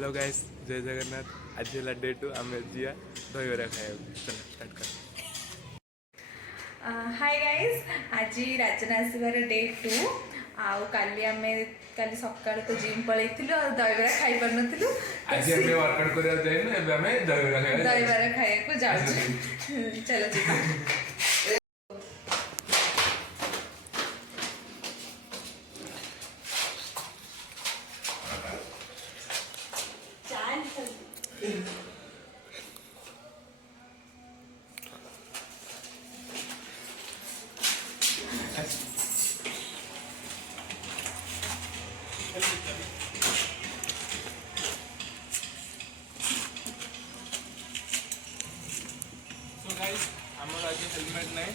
Hello guys, जय जगन्नाथ। आज है डे 2 आम जिया दहीबरा खाया। चलो स्टार्ट कर। हाय गाइस, आज राजना आसबार डे 2 आउ काली आमे काली सकाळ तो जिम पळैथिलु और दहीबरा खाई पर नथिलु। आज हम वर्कआउट करिया जाइनु एबे हमें दहीबरा खाया को जाउछु। चलो जी। आमर आज हेलमेट नहीं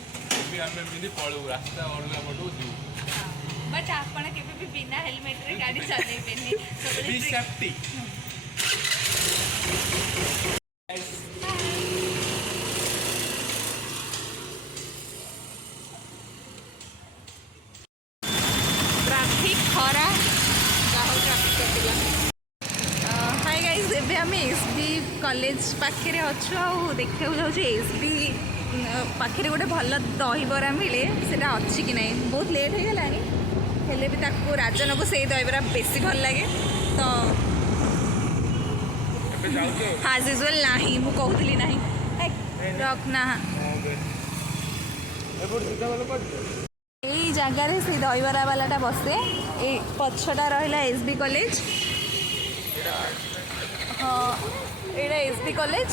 भी आम एमती पलू रास्ता अलग पटू जीव बट आपण केबे भी बिना हेलमेट रे गाड़ी चलेबेनी बी सेफ्टी। ट्रैफिक खरा गाहो ट्रैफिक कटिला। हाय गाइस, एबे हम एसबी कॉलेज पाखे अच्छु आ देखा जाऊँ एसबी पाखे गोटे भल दहीबरा मिले से अच्छी कि ना बहुत लेट हो गला हेले भी ताको राजन को से दहीबरा बेसी भल लगे तो हाज यूजुअल नहीं मु कहूली ना रखना यही जगार से दहीबरा वालाटा बसे ये पछटा रहा एसबी कॉलेज। हाँ यहाँ एसबी कॉलेज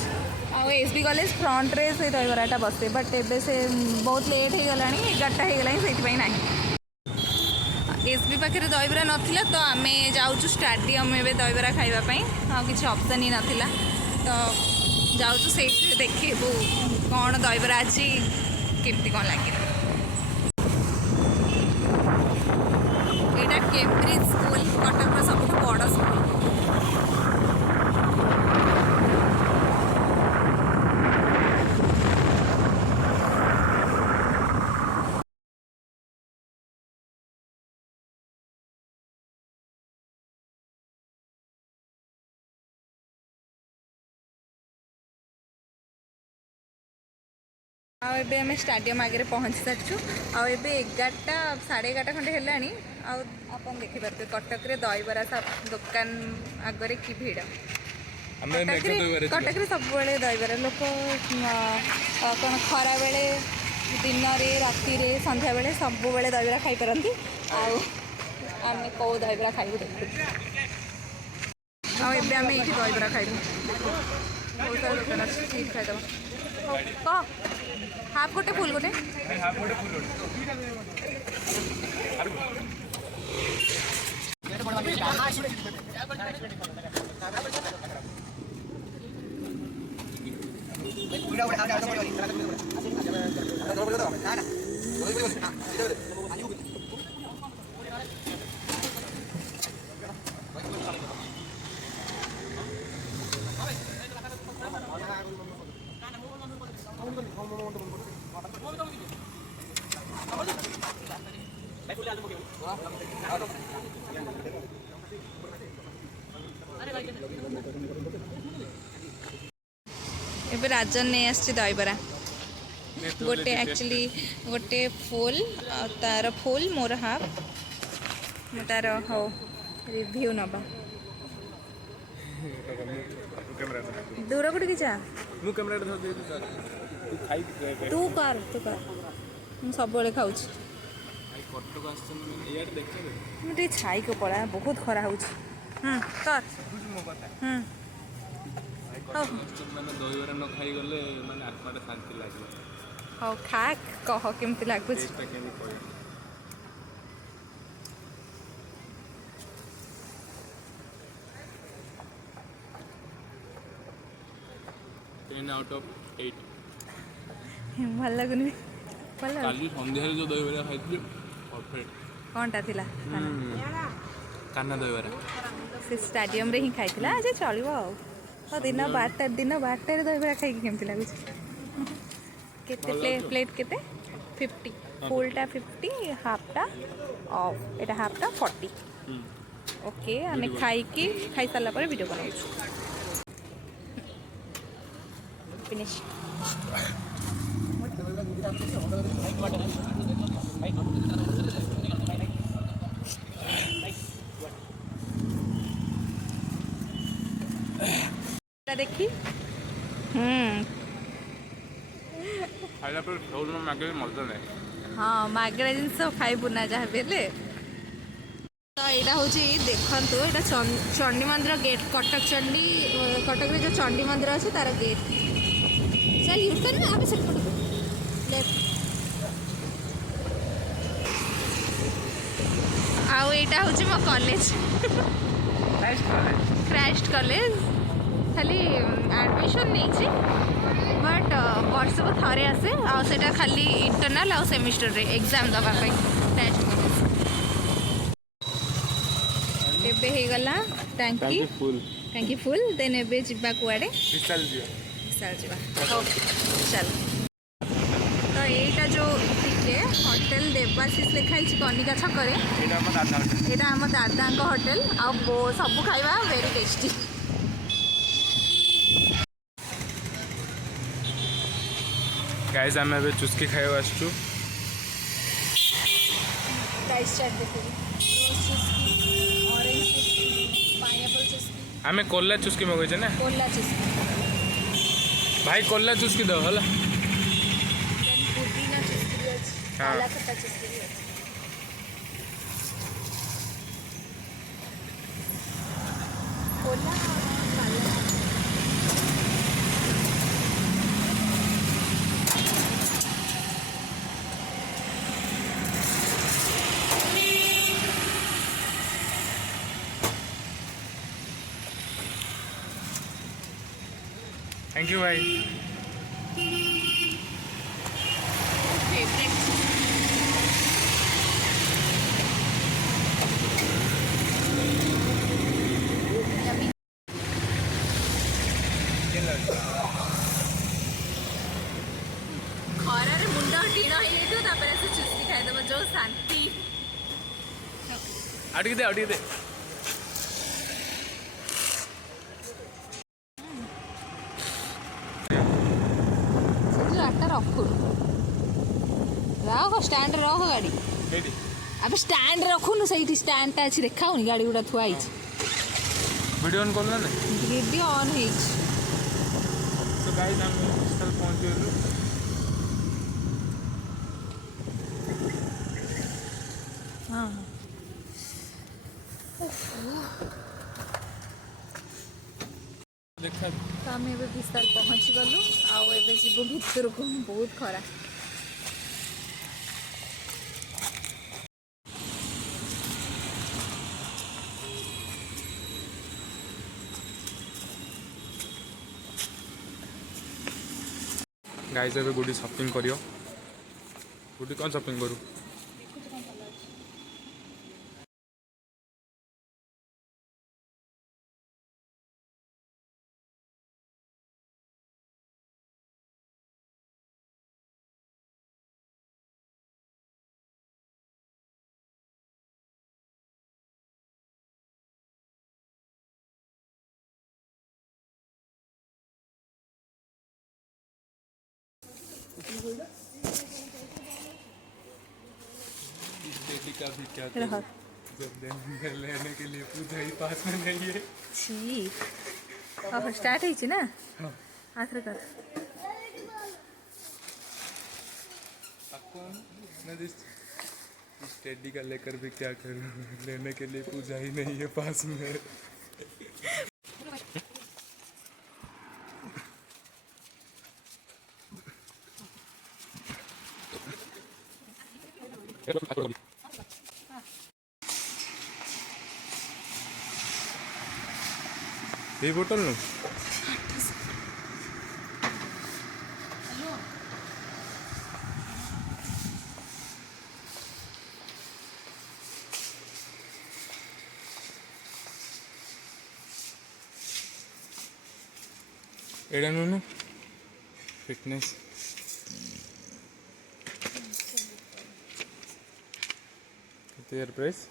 आ एसबी कॉलेज फ्रंट रे से दहीबराटा बसे बट एबे से बहुत लेट हो गला 11टा हो गला से ना एसबी पाखे दहीबरा नाला तो आम जाऊँ स्टाडियम एवं दहीबरा खावाई आ कि ऑप्शन ही नाला तो जाऊँ से देखू कौन दहीबरा अच्छी केमती कौन लगे। यहाँ केम्ब्रिज स्कूल कटक सब बड़ स्कूल। आबे आम स्टाडियम आगे पहुँची सारी आबे 11टा 11:30 खंडे है आप देखिपे कटक रे दहीबरा दुकान आगे कि भिड़ कटक रे सब दहीबरा लोक कौन खरा बेले दिन राति संध्या बेले सब बेले दहीबरा खाई पारती आम कौ दहीबरा खाइबू देखु आम ये दहीबरा खाइबू बहुत सारा दुकान अच्छी खाईदे कह हाफ गोटे फुल गोटे एबे राजन नहीं आसी दहीबरा गोटे एक्चुअली गोटे फुल तार फुल मोर हाफ तार हो रिव्यू नबा दूर को जा तू कर मु सब खाऊ मुझे छाई को पड़ा बहुत खरा हो कर दहीबरा न खाई गले माने आत्मा शांति लगे। हाँ खा कह केमती लगुच आउट ऑफ 8 भल लगुनि काली संध्या जो दहीबरा खाई परफेक्ट कौनटा थिला कान्ना दहीबरा से स्टाडियम रे ही खाई आज चलो आ दिन 12टा दहीबरा खाई केमती लगुच केते प्लेट केते 50 फुलटा 50 हाफटा ऑफ एटा हाफटा 40 ओके आम खाई सारा पर वीडियो बनाऊ फिनिश देखी खाइला पर सबदिन मागे मजा नहीं हाँ मागेड़ा जिन खाइबु ना जहाँ भी हेले तो यहाँ हूँ देखु यहाँ चंडी मंदिर गेट कटक चंडी कटक जो चंडी मंदिर अच्छे तार गेट चल यूज कर आगे से लेफ्ट आउ यहाँ हूँ मो कॉलेज क्राइस्ट कॉलेज खाली एडमिशन नहीं बट वर्ष को थे आसे आटा खाली इंटरनाल आ सेमिस्टर रे एग्जाम दवाई क्राइस्ट कॉलेज एबे हे गला टैंकी फुल देन एबे जिबा कुआडे विशाल जी चल तो एटा जो देखिए होटल देवाशीष लिखाई कनिका छकरे एटा आम दादा होटल आ सब खाइबा वेरी टेस्टी गाइस आम ए चुस्की खाइबा आसचु प्राइस चार्ट देखिए रोज चुस्की ऑरेंज चुस्की पाइनएप्पल चुस्की आमे कोल्ला चुस्की मगैछे ना कोल्ला चुस्की भाई कोल्ला चुस्की दो हला पुदीना चुस्की भी अछि हाँ। काला खट्टा चुस्की भी अछि कोल्ला काला थैंक यू भाई फेवरेट खरारे मुंड टीण हो चुस्की खाईदेव जो शांति अटकी दे रख स्टैंड रख गाड़ी अब स्टैंड रखुनु सही स्टैंड टा अच्छी देखा गाड़ी गुड़ा थुआई वीडियो ऑन करना ना वीडियो ऑन है तो गाइस हम स्थल पहुंच गए हाँ देखा तो आम ए विस्तार पहुँची गलु आबे जीव भितर को बहुत खरा गाइस ଏବେ गुडी शॉपिंग करियो गुडी कौन शॉपिंग करू टेडी का भी क्या करूं जब लेने के लिए पूजा ही पास में नहीं है छी अब स्टार्ट है ना आखिर कर इस टेडी का लेकर भी क्या करूं लेने के लिए पूजा ही नहीं है पास में ये बोतल नु एडा नु फिटनेस कितने प्राइस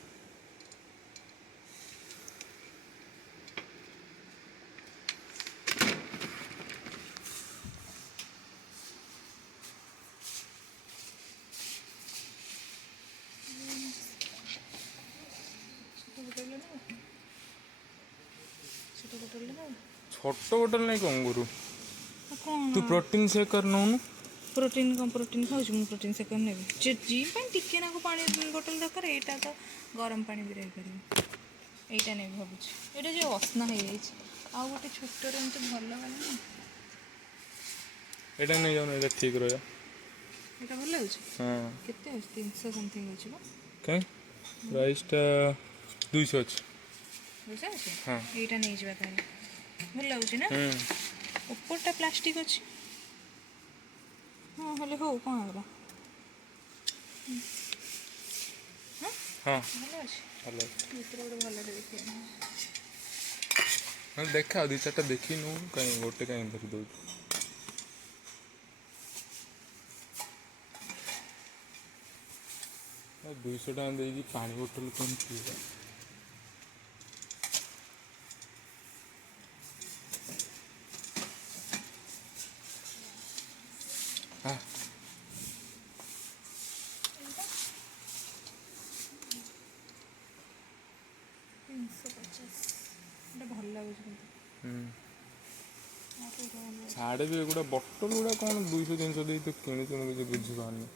छोट बोतल ले छोट बोतल नहीं कौन गुरु कौन तू प्रोटीन शेकर नौनु प्रोटीन कम प्रोटीन खाऊँ मुझे प्रोटीन सेकर नेबी जी टिके ना पानी बोतल दरकार यहाँ तो गरम पानी भी रही यहाँ नहीं भावुँ ये जो असना हो आउ गोटे छोटर एमती भल लगे एटा नहीं जाओ एटा ठीक रहा এটা ଭଲ ଲାଗୁଛି କେତେ ଅଛି 300 ସମଥିଙ୍ଗ ଅଛି ବା କାଇଁ ପ୍ରାଇସଟା 200 ଅଛି ବୁଝା ଅଛି ହଁ ଏଇଟା ନେଇଯିବା ତାହେଲେ ଭଲ ଲାଗୁଛି ନା ଉପରଟା ପ୍ଲାଷ୍ଟିକ ଅଛି ହଁ ହେଲେ ହଉ କ'ଣ ହେଲା ହଁ ଭଲ ଅଛି ଭଲ ଭିତରେ ଗୋଟେ ଭଲଟେ ଦେଖିବା ଦେଖା ଦି ଚାରିଟା ଦେଖି ନଉ କାଇଁ ଗୋଟେ କାଇଁ ଧରି ଦଉଛୁ 200 ଟଙ୍କା ଦେଇକି ପାଣି ବୋତଲ କ'ଣ ପିଇବା ଭଲ ଲାଗୁଛି ଛାଡ଼େ ବି ଏଗୁଡ଼ା ବୋଟଲ ଗୁଡ଼ା କ'ଣ 200 300 ଦେଇ ତୁ କିଣିଛୁ ମୁଁ କିଛି ବୁଝିପାରୁନି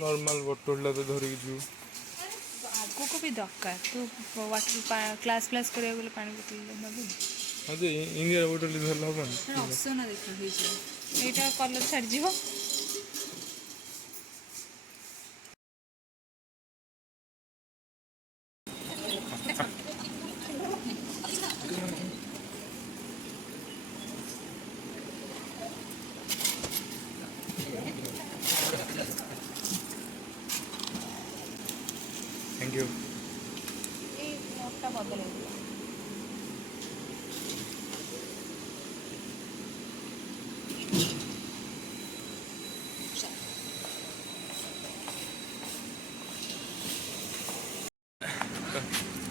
नॉर्मल बोतल तो धरिक जीव आगो को भी दरकार तू वाटर क्लास क्लास करिया बोले पानी बोतल नबी हां जे इंडिया बोतल धरला हबन ऑप्शन ना देखो हे जे एटा कलर छाड़ जीवो थैंक यू ए नोटटा बदल दिया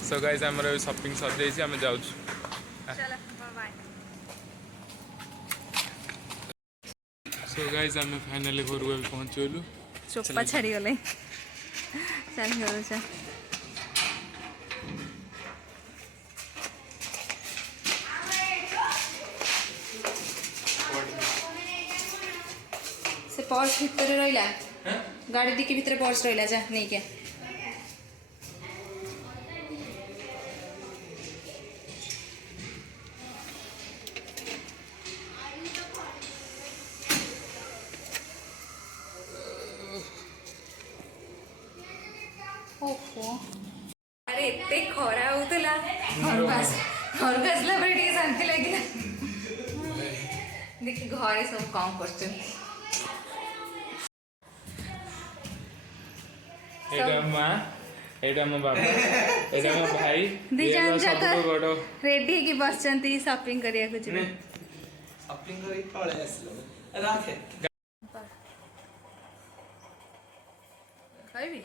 सो गाइस हमर शॉपिंग सर जाइए आम जाऊँ चल बाय सो गाइस आम फाइनली घर को पहुँचलु चोपा छाड़ी गले चल घर चल से पर्स भितर रहिला गाड़ी डिक्की भितर पर्स रहिला जा नहीं क्या ओहो अरे एते खरा होतला घर आसला पर टिके शांति लगिला देखि घरे सब काम करछन एटा मां एटा मो बाबा एटा मो भाई दी ये जान सब जाकर बड़ो रेडी की बसचंती शॉपिंग करिया कुछ शॉपिंग करी पळे आसलो राखे कहबी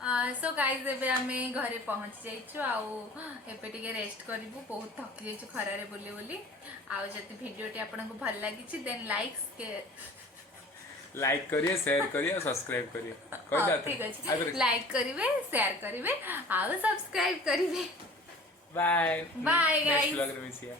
हां सो गाइज एबे आमे घरे पहुंच जाइछु आउ एबे टिके रेस्ट करिवु बहुत थकी जाइछु खरारे बोली बोली आउ जति वीडियोटी आपनको भल लागि छि देन लाइक करिए शेयर करिए सब्सक्राइब करिए कोई बात ठीक अछि लाइक करिवे शेयर करिवे आउ सब्सक्राइब करिवे bye bye next guys vlog में मिसिया